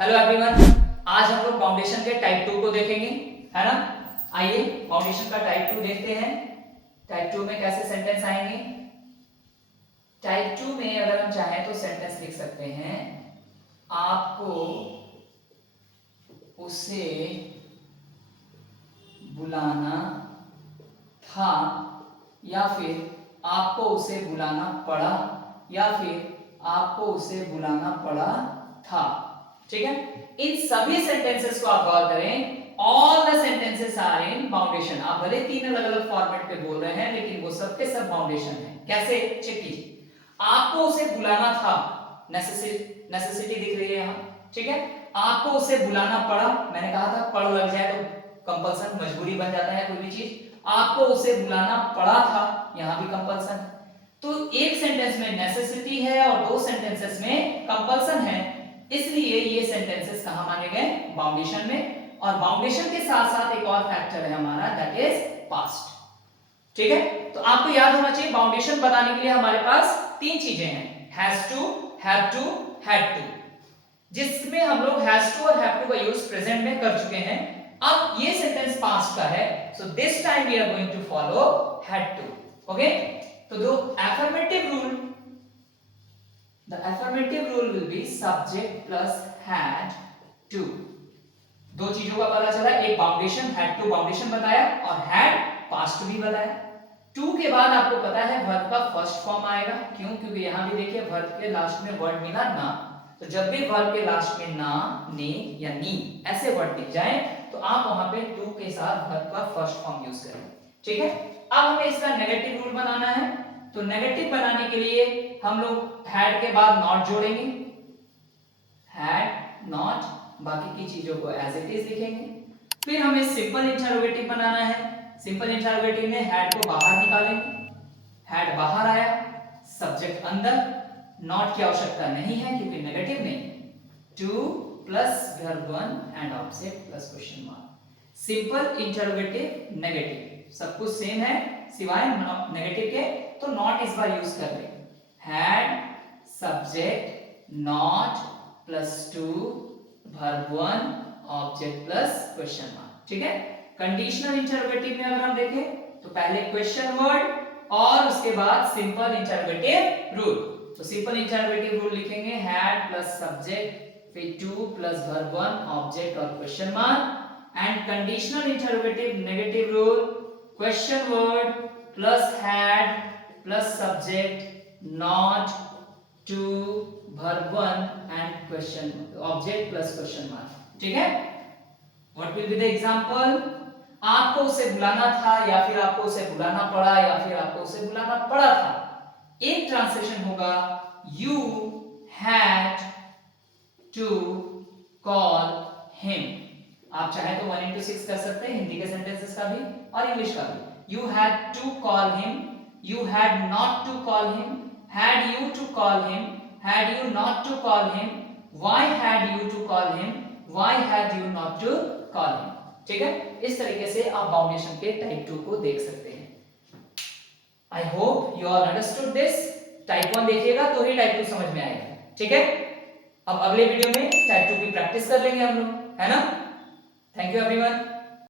Hello everyone, आज हम लोग फाउंडेशन के टाइप 2 को देखेंगे, है ना। आइए फाउंडेशन का टाइप 2 देखते हैं। टाइप 2 में कैसे सेंटेंस आएंगे। टाइप 2 में अगर हम चाहें तो सेंटेंस लिख सकते हैं, आपको उसे बुलाना था, या फिर आपको उसे बुलाना पड़ा, या फिर आपको उसे बुलाना पड़ा था। ठीक है, इन सभी सेंटेंसेस को आप गौर करें, all the sentences are in foundation. आप भले तीन अलग अलग फॉर्मेट पे बोल रहे हैं, लेकिन वो सब के सब फाउंडेशन है। कैसे, चेक कीजिए। आपको उसे बुलाना था, नेसेसिटी दिख रही है यहां। ठीक है, आपको उसे बुलाना पड़ा, मैंने कहा था पड़ लग जाए तो कंपल्सन, मजबूरी बन जाता है कोई भी चीज। आपको उसे बुलाना पड़ा था, यहां भी कंपल्सन है। तो एक सेंटेंस में नेसेसिटी है और दो सेंटेंसेस में कंपल्सन है, इसलिए ये सेंटेंसेस कहां माने गए, बाउंडेशन में। और बाउंडेशन के साथ साथ एक और फैक्टर है हमारा, दैट इज पास्ट। ठीक है, तो आपको याद होना चाहिए बाउंडेशन बताने के लिए हमारे पास तीन चीजें हैं, has to, have to, had to, जिसमें हम लोग हैज टू और हैव टू का यूज प्रेजेंट में कर चुके हैं। अब ये सेंटेंस पास्ट का है, so this time we are going to follow had to. Okay, तो दो affirmative rule, the affirmative rule will be subject plus had to। दो चीजों का पता चला, एक बाउंडेशन, had to बाउंडेशन बताया, और had past भी बताया। टू के बाद आपको पता है वर्ब का फर्स्ट फॉर्म आएगा, क्यों, क्योंकि यहां भी देखिए वर्ब के लास्ट में वर्ड मिला ना, तो जब भी वर्ब के लास्ट में ना, ने या नी ऐसे वर्ड दिख जाए तो आप वहां पे टू के साथ वर्ब का फर्स्ट फॉर्म यूज करें। ठीक है, अब हमें इसका नेगेटिव रूल बनाना है, तो नेगेटिव बनाने के लिए हम लोग हैड के बाद नॉट जोड़ेंगे, हैड नॉट, बाकी की चीजों को एज इट इज लिखेंगे। फिर हमें सिंपल इंटरोगेटिव बनाना है, सिंपल इंटरोगेटिव में हैड को बाहर निकालेंगे, हैड बाहर आया, सब्जेक्ट अंदर, नॉट की आवश्यकता नहीं है क्योंकि नेगेटिव नहीं, to plus verb one and object plus question mark. Simple interrogative negative सब कुछ सेम है सिवाय नेगेटिव के, तो नॉट इस बार यूज कर लें, had subject not plus two verb one object plus question mark. ठीक है, कंडीशनल इंटरोगेटिव में अगर हम देखें तो पहले क्वेश्चन वर्ड और उसके बाद सिंपल इंटरोगेटिव रूल। तो सिंपल इंटरोगेटिव रूल लिखेंगे, हैड प्लस सब्जेक्ट फिर to plus verb one object और question mark. And conditional interrogative negative rule, question word plus had plus subject not to verb one and question object plus question mark. ठीक है, what will be the example, आपको उसे बुलाना था, या फिर आपको उसे बुलाना पड़ा, या फिर आपको उसे बुलाना पड़ा था। एक ट्रांसलेशन होगा, you had to call him. आप चाहे तो 1 into 6 कर सकते हैं, हिंदी के सेंटेंसेस का भी और इंग्लिश का भी। You had to call him, you had not to call him, had you to call him, had you not to call him, why had you to call him, why had you not to call him. ठीक है, इस तरीके से आप बाउंडेशन के type 2 को देख सकते हैं। I hope you all understood this. Type 1 देखिएगा तो ही टाइप 2 समझ में आएगा। ठीक है, अब अगले वीडियो में टाइप 2 की प्रैक्टिस कर लेंगे हम लोग, है ना। Thank you everyone.